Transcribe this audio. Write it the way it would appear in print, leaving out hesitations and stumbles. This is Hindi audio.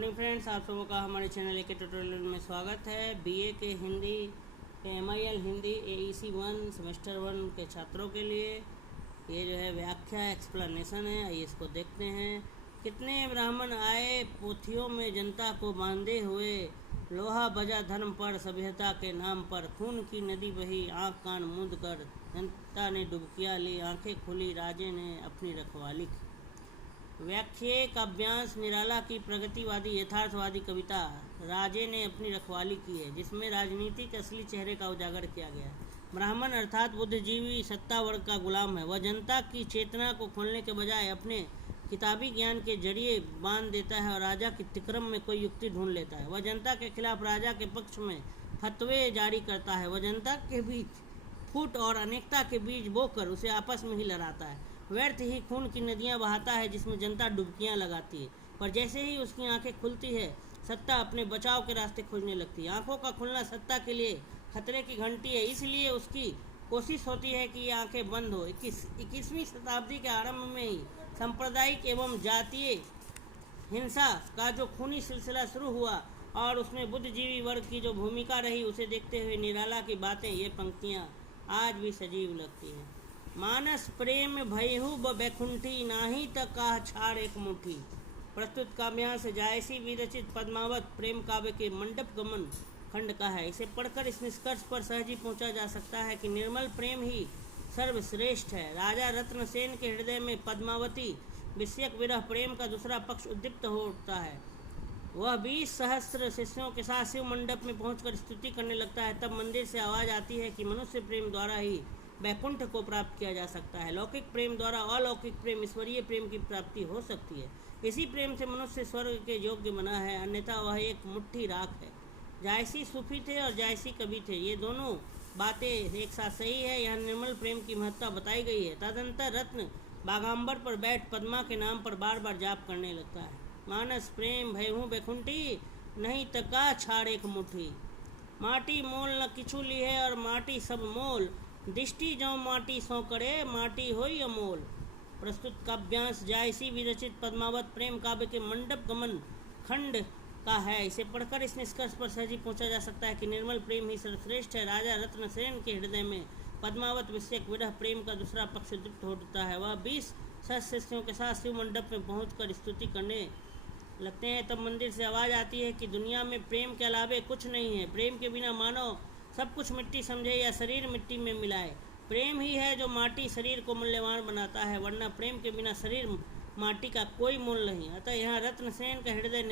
मॉर्निंग फ्रेंड्स, आप सबों का हमारे चैनल के ट्यूटोरियल में स्वागत है। बीए के हिंदी के MIL हिंदी AEC 1 सेमेस्टर 1 के छात्रों के लिए ये जो है व्याख्या एक्सप्लेनेशन है। आइए इसको देखते हैं। कितने ब्राह्मण आए पोथियों में जनता को बांधे हुए, लोहा बजा धर्म पर सभ्यता के नाम पर, खून की नदी बही आँख कान मूंद कर, जनता ने डुबकियाँ ली, आंखें खुली, राजे ने अपनी रखवाली की। व्याख्या काव्यांश निराला की प्रगतिवादी यथार्थवादी कविता राजे ने अपनी रखवाली की है, जिसमें राजनीति के असली चेहरे का उजागर किया गया है। ब्राह्मण अर्थात बुद्धिजीवी सत्ता वर्ग का गुलाम है। वह जनता की चेतना को खोलने के बजाय अपने किताबी ज्ञान के जरिए बांध देता है और राजा की तिक्रम में कोई युक्ति ढूंढ लेता है। वह जनता के खिलाफ राजा के पक्ष में फतवे जारी करता है। वह जनता के बीच फूट और अनेकता के बीज बोकर उसे आपस में ही लड़ाता है। व्यर्थ ही खून की नदियां बहाता है, जिसमें जनता डुबकियां लगाती है। पर जैसे ही उसकी आंखें खुलती है, सत्ता अपने बचाव के रास्ते खोजने लगती है। आंखों का खुलना सत्ता के लिए खतरे की घंटी है, इसलिए उसकी कोशिश होती है कि ये आंखें बंद हो। 21वीं शताब्दी के आरंभ में ही सांप्रदायिक एवं जातीय हिंसा का जो खूनी सिलसिला शुरू हुआ और उसमें बुद्धिजीवी वर्ग की जो भूमिका रही, उसे देखते हुए निराला की बातें, ये पंक्तियाँ आज भी सजीव लगती हैं। मानस प्रेम भयहु बैकुंठी, नाही तक काह छाड़ एक मुट्ठी। प्रस्तुत काव्यांश जायसी विरचित पद्मावत प्रेम काव्य के मंडप गमन खंड का है। इसे पढ़कर इस निष्कर्ष पर सहज ही पहुंचा जा सकता है कि निर्मल प्रेम ही सर्वश्रेष्ठ है। राजा रत्नसेन के हृदय में पद्मावती विषयक विरह प्रेम का दूसरा पक्ष उद्दीप्त हो उठता है। वह 20 सहस्त्र शिष्यों के साथ शिव मंडप में पहुंचकर स्तुति करने लगता है। तब मंदिर से आवाज़ आती है कि मनुष्य प्रेम द्वारा ही वैकुंठ को प्राप्त किया जा सकता है। लौकिक प्रेम द्वारा अलौकिक प्रेम, ईश्वरीय प्रेम की प्राप्ति हो सकती है। इसी प्रेम से मनुष्य स्वर्ग के योग्य बना है, अन्यथा वह एक मुट्ठी राख है। जायसी सूफी थे और जायसी कवि थे, ये दोनों बातें एक साथ सही है। यहाँ निर्मल प्रेम की महत्ता बताई गई है। तदंतर रत्न बागाम्बर पर बैठ पद्मा के नाम पर बार बार जाप करने लगता है। मानस प्रेम भयहु बैकुंठी, नहीं तका छाड़ एक मुट्ठी। माटी मोल न किछु ली है और माटी सब मोल, दृष्टि जो माटी सौ करे, माटी होई अमोल। प्रस्तुत काव्यांश जायसी विरचित पद्मावत प्रेम काव्य के मंडप गमन खंड का है। इसे पढ़कर इस निष्कर्ष पर सहज ही पहुंचा जा सकता है कि निर्मल प्रेम ही सर्वश्रेष्ठ है। राजा रत्नसेन के हृदय में पद्मावत विषयक विरह प्रेम का दूसरा पक्ष उद्दीप्त होता है। वह 20 शिष्यों के साथ शिव मंडप में पहुंचकर स्तुति करने लगते हैं। तब मंदिर से आवाज़ आती है कि दुनिया में प्रेम के अलावे कुछ नहीं है। प्रेम के बिना मानव सब कुछ मिट्टी समझे या शरीर मिट्टी में मिलाए। प्रेम ही है जो माटी शरीर को मूल्यवान बनाता है, वरना प्रेम के बिना शरीर माटी का कोई मूल्य नहीं। अतः यहाँ रत्नसेन का हृदय